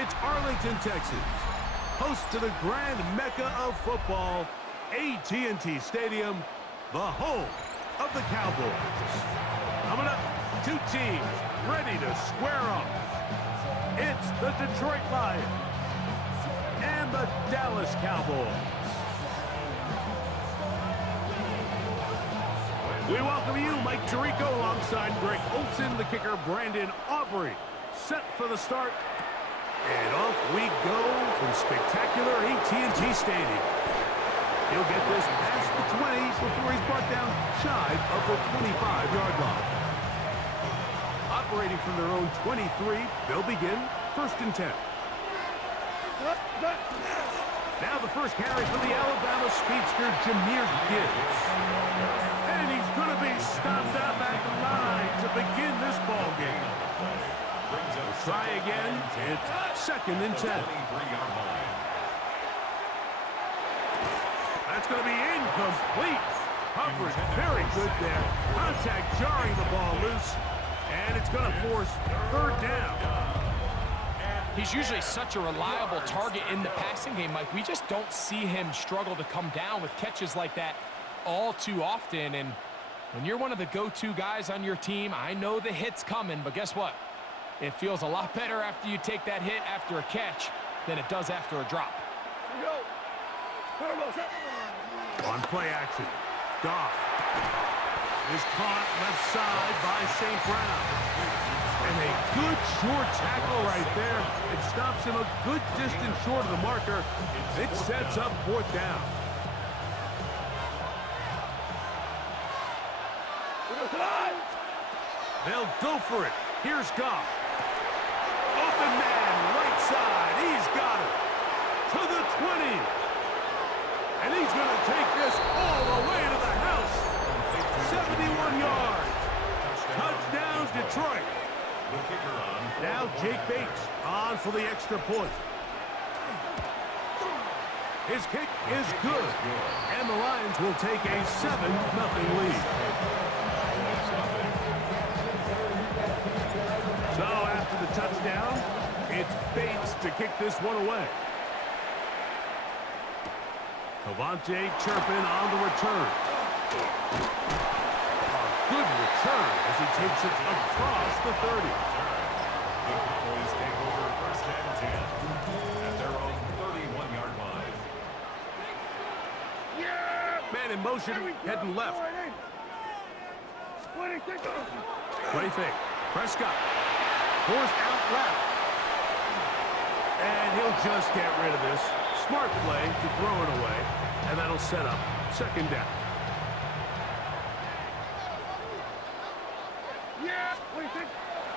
It's Arlington, Texas, host to the grand mecca of football, H2H Stadium, the home of the Cowboys. Coming up, two teams ready to square off. It's the Detroit Lions and the Dallas Cowboys. We welcome you, Mike Tirico, alongside Greg Olson, the kicker, Brandon Aubrey. Set for the start. And off we go from spectacular H2H Stadium. He'll get this past the 20 before he's brought down shy of the 25-yard line. Operating from their own 23, they'll begin 1st and 10. Now the first carry for the Alabama speedster, Jahmyr Gibbs. And he's going to be stopped up at the line to begin this ball game. We'll try again. It's 2nd and 10. That's going to be incomplete. Coverage very good there. Contact jarring the ball loose. And it's going to force 3rd down. He's usually such a reliable target in the passing game, Mike. We just don't see him struggle to come down with catches like that all too often. And when you're one of the go-to guys on your team, I know the hit's coming, but guess what? It feels a lot better after you take that hit after a catch than it does after a drop. On play action, Goff is caught left side by St. Brown. And a good short tackle right there. It stops him a good distance short of the marker. It sets up 4th down. They'll go for it. Here's Goff. Open man, right side. He's got it. To the 20. And he's going to take this all the way to the house. 71 yards. Touchdown, Detroit. Now Jake Bates on for the extra point. His kick is good. And the Lions will take a 7-0 lead. So after the touchdown, it's Bates to kick this one away. Cavante Turpin on the return. A good return as he takes it across the 30. The Cowboys take over 1st and 10 at their own 31-yard line. Man in motion, heading left. Play fake. Prescott. Forced out left. And he'll just get rid of this. Smart play to throw it away. And that'll set up 2nd down.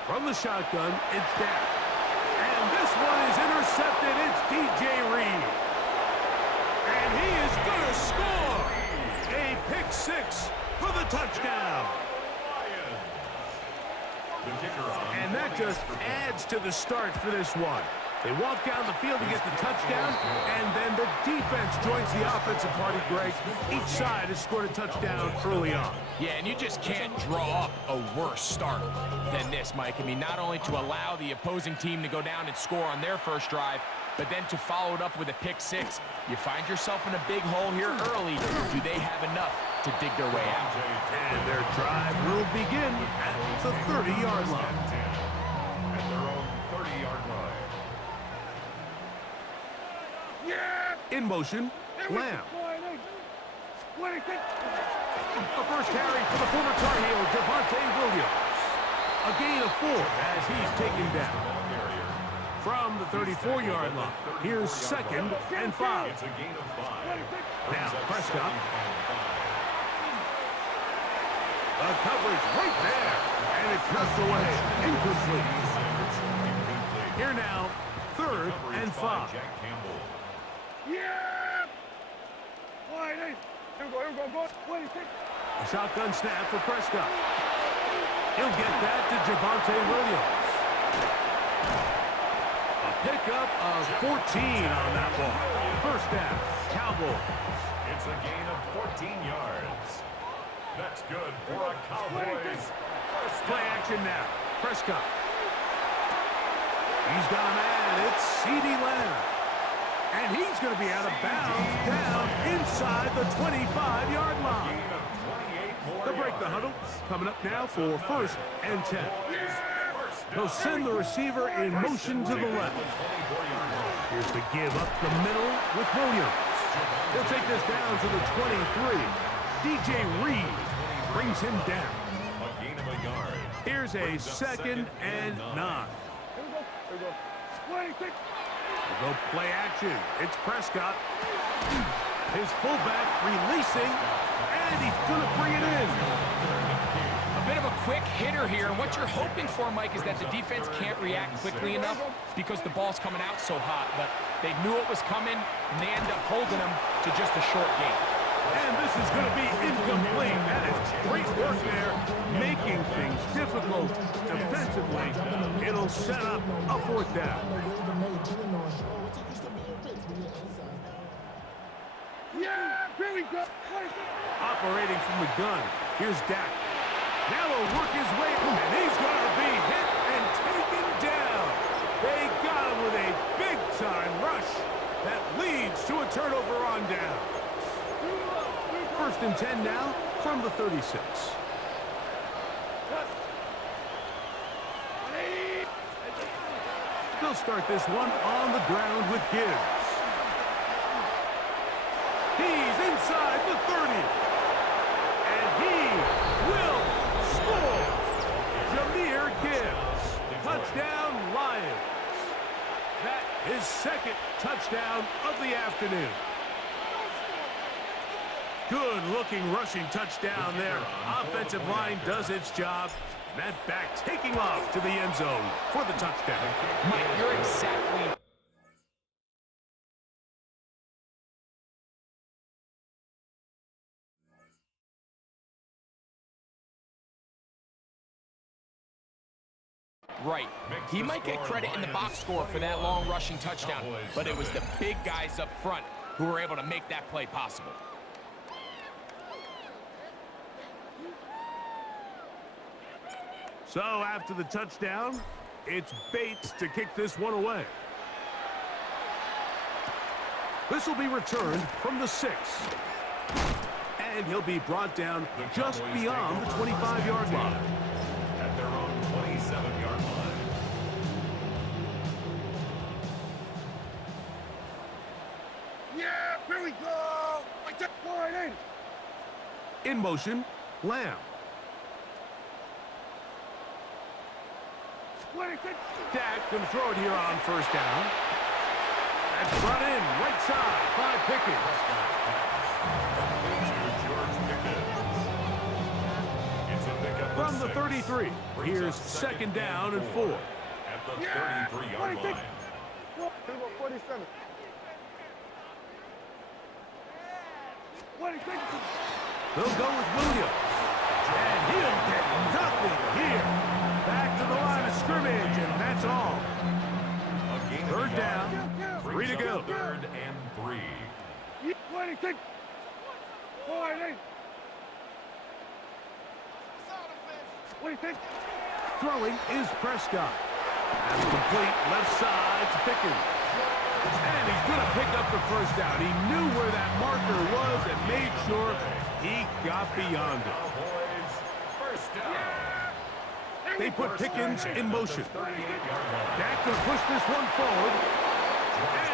From the shotgun, it's Dak. And this one is intercepted. It's DJ Reed. And he is going to score. A pick 6 for the touchdown. And that just adds to the start for this one. They walk down the field to get the touchdown, and then the defense joins the offensive party, Greg. Each side has scored a touchdown early on. Yeah, and you just can't draw up a worse start than this, Mike. I mean, not only to allow the opposing team to go down and score on their first drive, but then to follow it up with a pick 6. You find yourself in a big hole here early. Do they have enough to dig their way out? And their drive will begin at the 30-yard line. At their own 30-yard line. In motion, Lamb. A first carry for the former Tar Heel, Javonte Williams. A gain of 4 as he's taken down. From the 34-yard line, here's 2nd and 5. Now Prescott. A coverage right there, and it's knocked away, incomplete. Here now, 3rd and 5. A shotgun snap for Prescott. He'll get that to Javonte Williams. A pickup of 14 on that ball. 1st down, Cowboys. It's a gain of 14 yards. That's good for a Cowboys. Play action now. Prescott. He's got a man. It's going to be out of bounds down inside the 25-yard line. They'll break the huddle. Coming up now for 1st and 10. They'll send the receiver in motion to the left. Here's the give up the middle with Williams. He'll take this down to the 23. DJ Reed brings him down. Here's a 2nd and 9. They'll go play action. It's Prescott. His fullback releasing, and he's going to bring it in. A bit of a quick hitter here, and what you're hoping for, Mike, is that the defense can't react quickly enough because the ball's coming out so hot. But they knew it was coming, and they end up holding them to just a short gain. And this is going to be incomplete. That is great work there, making things difficult defensively. It'll set up a 4th down. Yeah, here we go. Operating from the gun. Here's Dak. Now he'll work his way, and he's going to be hit and taken down. They got him with a big-time rush that leads to a turnover on down. 1st and 10 now from the 36. They'll start this one on the ground with Gibbs. He's inside the 30. And he will score. Jahmyr Gibbs. Touchdown, Lions. That is 2nd touchdown of the afternoon. Good-looking rushing touchdown there. Offensive line does its job. That back taking off to the end zone for the touchdown. Mike, you're exactly right. He might get credit in the box score for that long rushing touchdown, but it was the big guys up front who were able to make that play possible. So after the touchdown, it's Bates to kick this one away. This will be returned from the 6. And he'll be brought down just beyond the 25-yard line. At their own 27-yard line. Yeah, here we go. In motion, Lamb. Dak going to throw it here on 1st down. That's brought in right side by Pickens. From the 33, here's 2nd down and 4. At the 33-yard line. 47. They'll go with Williams. And he'll get nothing here. Back to the line of scrimmage, and that's all. 3rd down, 3 to go. 3rd and 3. Throwing is Prescott. And complete left side to Pickens. And he's going to pick up the 1st down. He knew where that marker was and made sure he got beyond it. First down. They put Pickens in motion. Dak going to push this one forward.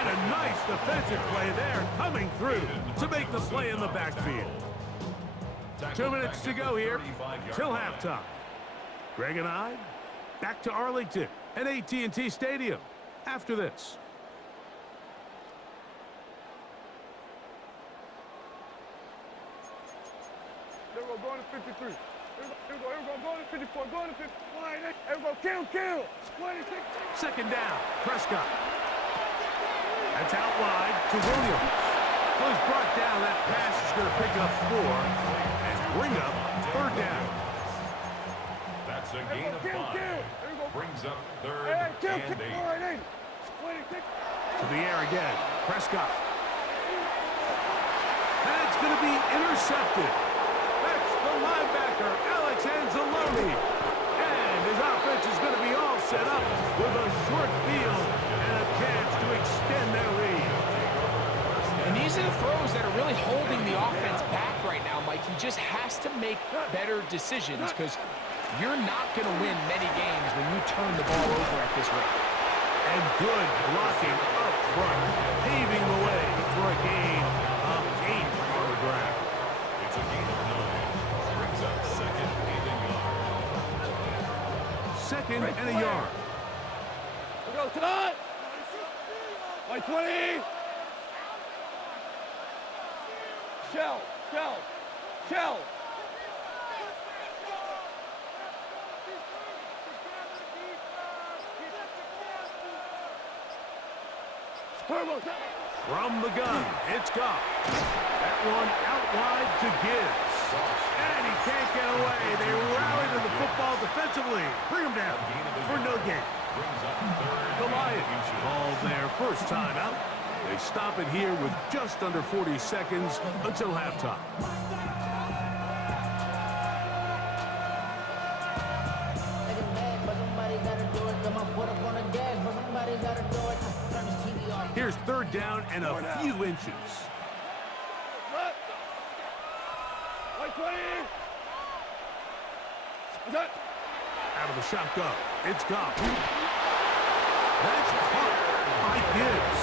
And a nice defensive play there coming through to make the play in the backfield. 2 minutes to go here till halftime. Greg and I back to Arlington at AT&T Stadium after this. There we go, going to 53. Here we go, going to 54, going to 55. Here we go, kill. 26. 2nd down, Prescott. That's out wide to Williams. Well, he's brought down. That pass is going to pick up 4 and bring up 3rd down. That's a gain of 5. Brings up 3rd and 8. To the air again, Prescott. That's going to be intercepted. That's the linebacker, Alex Anzalone. And his offense is going to be all set up with a short field and a chance to extend their lead. really holding the offense back right now, Mike. He just has to make better decisions because you're not going to win many games when you turn the ball over at this rate. And good blocking up front, paving the way for a gain of 8 on the ground. It's a gain of 9. Brings up second and a yard. Second and a yard. Let's go, tonight. Like 20. Shell. From the gun, it's Goff. That one out wide to Gibbs. And he can't get away. They rally to the football defensively. Bring him down for no gain. The Lions call their first time out. They stop it here with just under 40 seconds until halftime. Here's third down and a few inches. Like 20. Okay. Out of the shotgun, it's Goff. That's caught by Gibbs.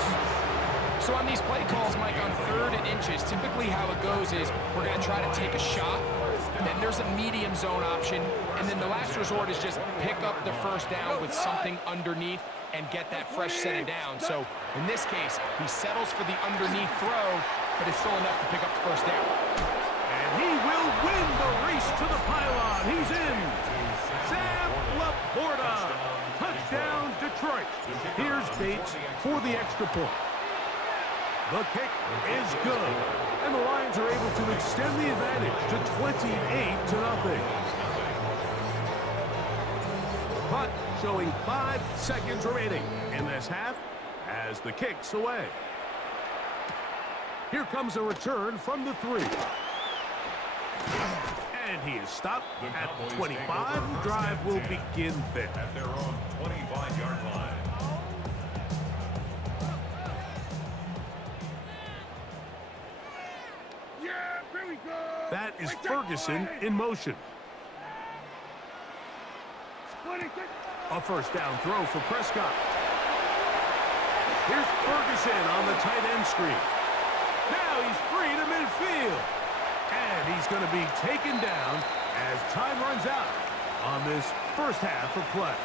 So on these play calls, Mike, on third and inches, typically how it goes is we're going to try to take a shot, then there's a medium zone option, and then the last resort is just pick up the first down with something underneath and get that fresh set of down. So in this case, he settles for the underneath throw, but it's still enough to pick up the first down. And he will win the race to the pylon. He's in. Sam Laporta. Touchdown, Detroit. Here's Bates for the extra point. The kick is good. And the Lions are able to extend the advantage to 28-0. Punt showing 5 seconds remaining in this half as the kick's away. Here comes a return from the 3. And he is stopped at the 25. The drive will begin there. At their own 25-yard line. Yeah, here we go. That is Ferguson in motion. A first down throw for Prescott. Here's Ferguson on the tight end screen. Now he's free to midfield. And he's going to be taken down as time runs out on this first half of play.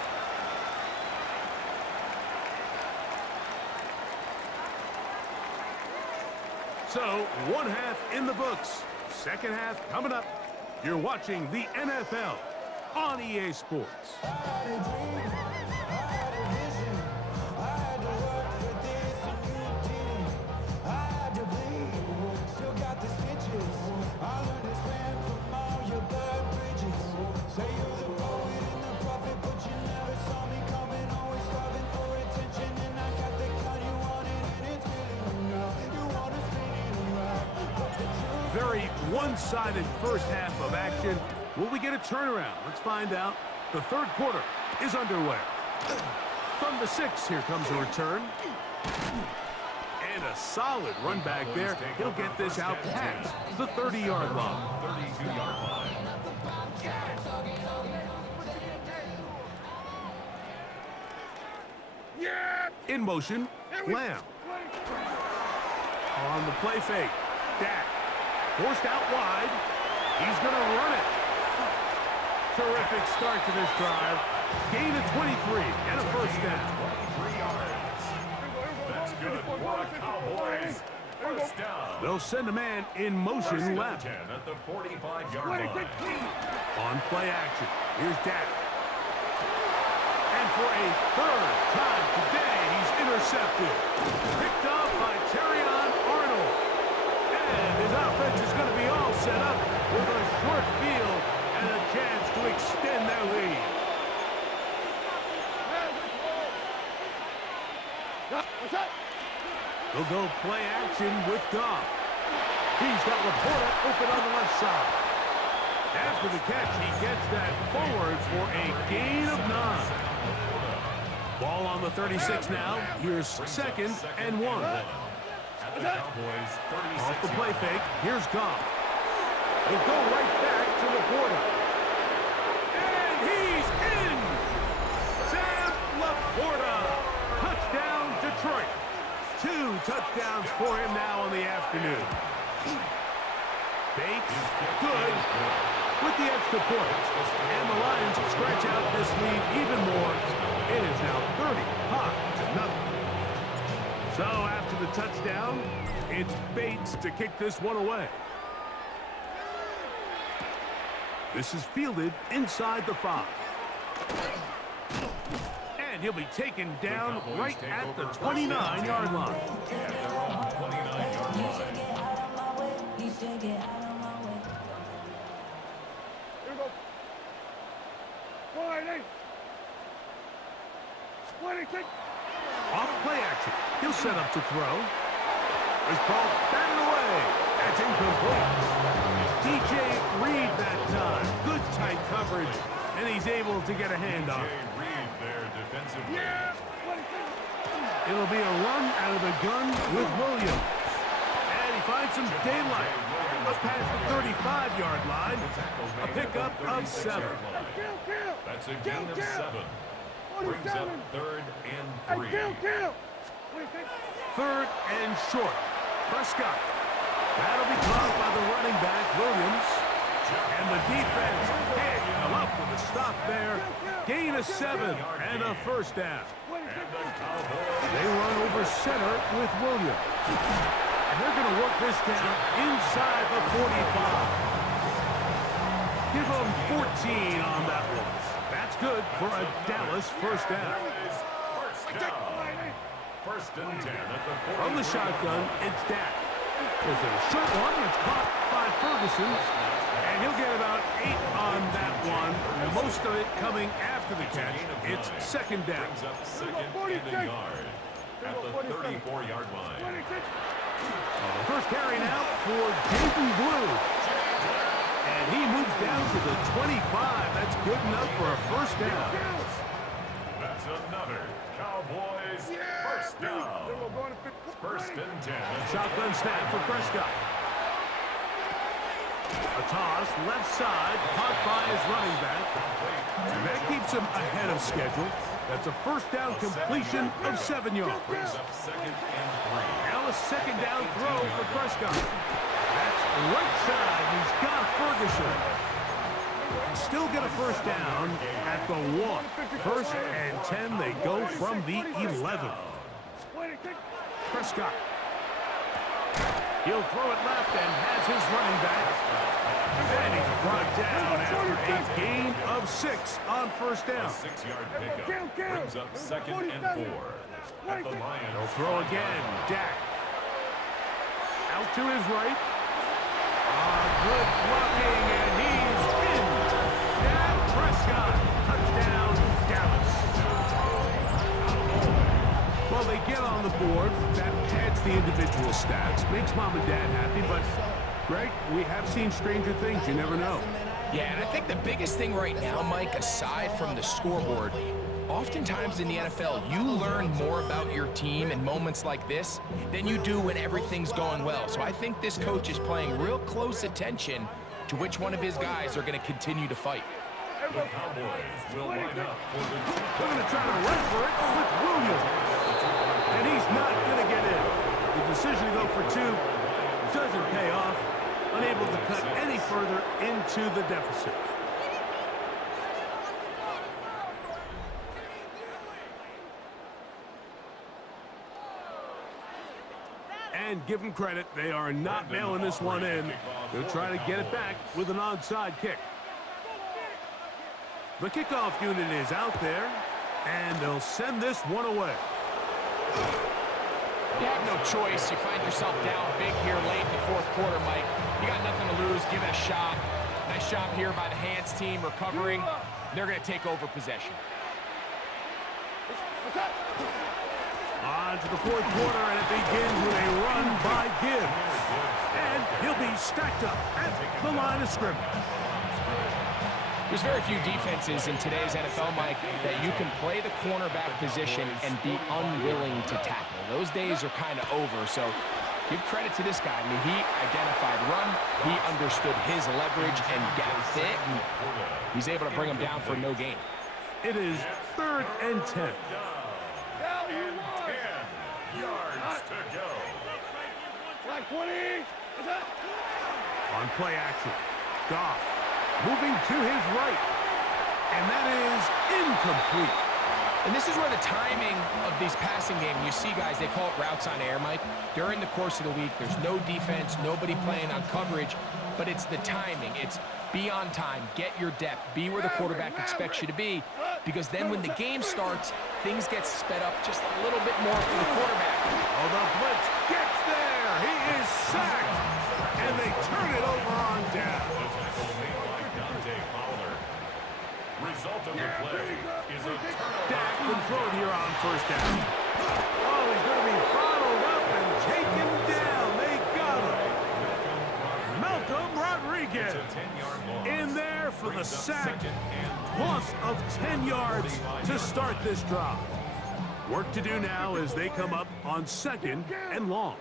So, one half in the books. Second half coming up. You're watching the NFL on EA Sports. Very one-sided first half of action. Will we get a turnaround? Let's find out. The third quarter is underway. From the 6, here comes a return. And a solid run back there. He'll get this out past the 30-yard line. 32-yard line. In motion, Lamb. On the play fake, Dak. Forced out wide. He's going to run it. Terrific start to this drive. Gain of 23 and a first down. 23 yards. That's good for the Cowboys. First down. They'll send a man in motion left. At the 45-yard line. On play action, here's Dak. And for a third time today, he's intercepted. Picked up by Terrion Arnold. And his offense is going to be all set up with a short field and a chance to extend their lead. They'll go play action with Goff. He's got Laporta open on the left side. After the catch, he gets that forward for a gain of 9. Ball on the 36 now. Here's second and 1. At At the Cowboys' 36. Off the play fake. Here's Goff. He'll go right back to the border. And he's in! Sam Laporta. Touchdown, Detroit. 2 touchdowns for him now in the afternoon. Bates, good, with the extra point. And the Lions stretch out this lead even more. It is now 35-0. So after the touchdown, it's Bates to kick this one away. This is fielded inside the 5. And he'll be taken down right at the 29-yard line. At their own 29-yard line. Here we go. 26. Off play action. He'll set up to throw. This ball batted away. That's incomplete. DJ Reed that time. Good tight coverage. And he's able to get a handoff. Reed there defensively. Yeah. 26. It'll be a run out of the gun with Williams. And he finds some daylight. Up past the 35-yard line. A pickup of 7. Kill. That's a gain of 7. Brings up 3rd and 3. Kill. 26. 3rd and short. Prescott. That'll be caught by the running back, Williams. And the defense can't come up with a stop there. Gain of 7 and a first down. And the Cowboys. They run over center with Williams. And they're going to work this down inside the 45. Give them 14 on that one. That's good for a Dallas first down. First and 10 at the 40. From the shotgun, it's Dak. There's a short one that's caught by Ferguson. And he'll get about 8 on that one. Most of it coming after the catch. It's second down. Brings up 2nd and a yard at the 34-yard line. The first carry now for Jaden Blue. And he moves down to the 25. That's good enough for a first down. That's another Cowboys first down. First and 10. Shotgun snap for Prescott. A toss, left side, caught by his running back. And that keeps him ahead of schedule. That's a first down completion of 7 yards. Brings up 2nd and 3. Now a second down throw for Prescott. That's right side. He's got Ferguson. Still get a first down at the 1. First and 10. They go from the 11. Prescott. He'll throw it left and has his running back. And he's brought down after a gain of 6 on first A down. 6-yard pickup brings up 2nd and 4. At the Lions. He'll throw again. Dak. Out to his right. Good blocking, and he's in. Dak Prescott. Touchdown, Dallas. Well, they get on the board. That pads the individual stats. Makes mom and dad happy, but, Greg, we have seen stranger things. You never know. Yeah, and I think the biggest thing right now, Mike, aside from the scoreboard, oftentimes in the NFL, you learn more about your team in moments like this than you do when everything's going well. So I think this coach is paying real close attention to which one of his guys are going to continue to fight. The Cowboys will line up for the They're going to try to run for it with Williams. And he's not going to get in. The decision to go for 2 doesn't pay off. Unable to cut any further into the deficit. And give them credit, they are not mailing this one in. They'll try to get it back with an onside kick. The kickoff unit is out there, and they'll send this one away. You have no choice. You find yourself down big here late in the 4th quarter, Mike. You got nothing to lose. Give it a shot. Nice job here by the Hands team recovering. They're going to take over possession. On to the 4th quarter, and it begins with a run by Gibbs. And he'll be stacked up at the line of scrimmage. There's very few defenses in today's NFL, Mike, that you can play the cornerback position and be unwilling to tackle. Those days are kind of over, so Give credit to this guy. I mean, he identified run, he understood his leverage and gap fit, and he's able to bring him down for no gain. It is 3rd and 10. And 10 yards to go. Like 20. On play action, Goff moving to his right. And that is incomplete. And this is where the timing of these passing games, you see guys, they call it routes on air, Mike. During the course of the week, there's no defense, nobody playing on coverage, but it's the timing. It's be on time, get your depth, be where the quarterback expects you to be, because then when the game starts, things get sped up just a little bit more for the quarterback. Oh, the blitz gets there. He is sacked. And they turn it over on down. Result of the play is a turnover. Dak can throw it here on 1st down. Oh, he's going to be bottled up and taken down. They got him. Malcolm Rodriguez in there for the sack. Loss of 10 yards to start this drive. Work to do now as they come up on 2nd and long.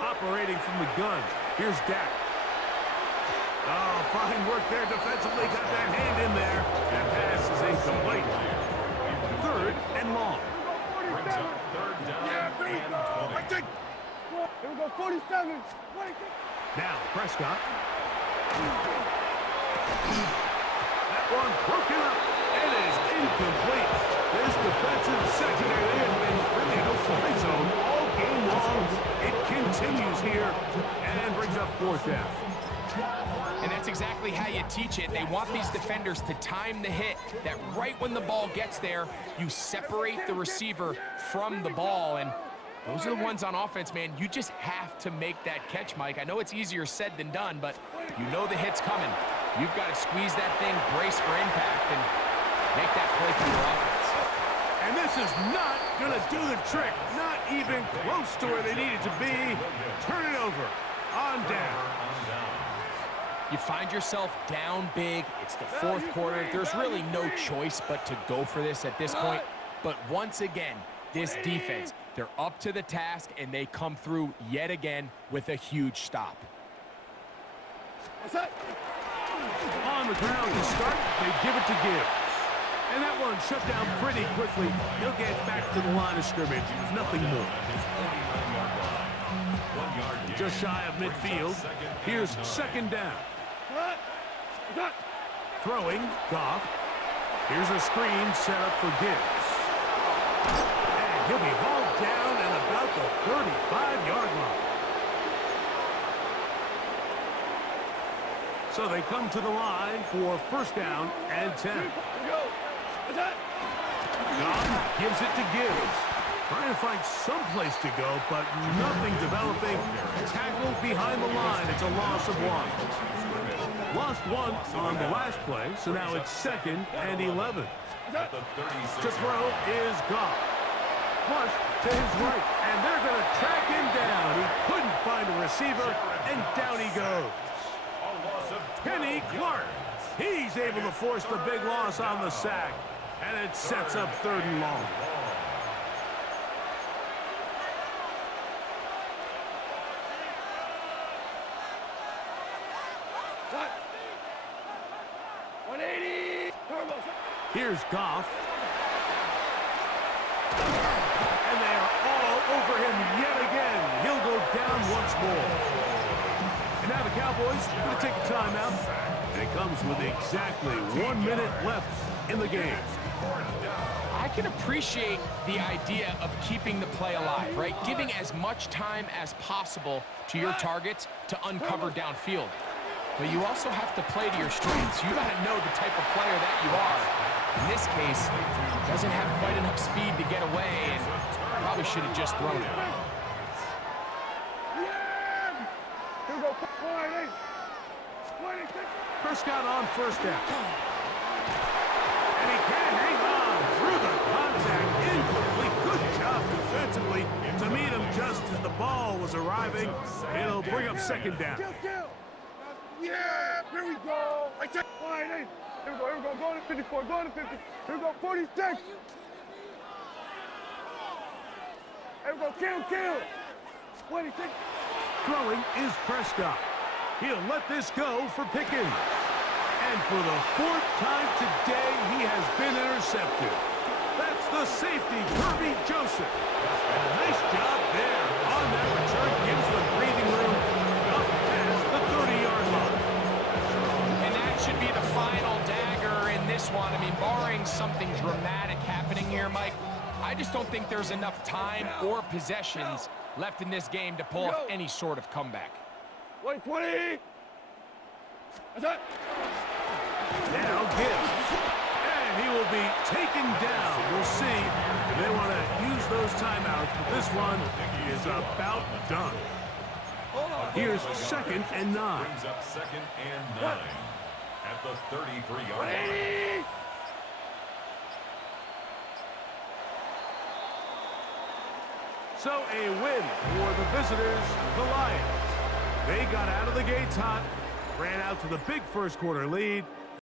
Operating from the gun. Here's Dak. Oh, fine work there defensively. Got that hand in there. That pass is incomplete. 3rd and long. Brings up 3rd down and 20. Here we go, 47. Now, Prescott. That one broken up. It is incomplete. This defensive secondary, they have been really in a fly zone all game long. It continues here and brings up 4th down. And that's exactly how you teach it. They want these defenders to time the hit, that right when the ball gets there, you separate the receiver from the ball. And those are the ones on offense, man. You just have to make that catch, Mike. I know it's easier said than done, but you know the hit's coming. You've got to squeeze that thing, brace for impact, and make that play for your offense. And this is not going to do the trick. Not even close to where they needed to be. Turn it over. On down. You find yourself down big. It's the 4th quarter. There's really no choice but to go for this at this point. But once again, this defense, they're up to the task, and they come through yet again with a huge stop. What's that? On the ground to start, they give it to Gibbs. And that one shut down pretty quickly. He'll get back to the line of scrimmage. Nothing more. Just shy of midfield. Here's 2nd down. Throwing, Goff. Here's a screen set up for Gibbs. And he'll be hauled down at about the 35-yard line. So they come to the line for 1st down and 10. Goff gives it to Gibbs. Trying to find some place to go, but nothing developing. Tackled behind the line. It's a loss of 1. Lost 1 on the last play, so now it's 2nd and 11. To throw is Goff. Flush to his right, and they're going to track him down. He couldn't find a receiver, and down he goes. Kenny Clark. He's able to force the big loss on the sack, and it sets up 3rd and long. Here's Goff. And they are all over him yet again. He'll go down once more. And now the Cowboys are going to take a timeout. And it comes with exactly 1 minute left in the game. I can appreciate the idea of keeping the play alive, right? Giving as much time as possible to your targets to uncover downfield. But you also have to play to your strengths. You got to know the type of player that you are. In this case, doesn't have quite enough speed to get away, and probably should have just thrown it. Prescott on 1st down. And he can't hang on through the contact. Incomplete. Good job defensively to meet him just as the ball was arriving. It'll bring up 2nd down. Yeah, here we go. Here we go, here we go. Going to 54, going to 50. Here we go, 46. There we go. Kill. 26. Throwing is Prescott. He'll let this go for Pickens. And for the 4th time today, he has been intercepted. That's the safety, Kirby Joseph. And a nice job there on that return. Gives them breathing room up past the 30-yard line. And that should be the final dagger in this one. I mean, barring something dramatic happening here, Mike, I just don't think there's enough time or possessions left in this game to pull off any sort of comeback. 20. That's it. Now Gibbs. And he will be taken down. We'll see if they want to use those timeouts, but this one is about done. Here's 2nd and 9. Brings up 2nd and 9 at the 33-yard line. 80. So a win for the visitors, the Lions. They got out of the gates hot, ran out to the big first quarter lead,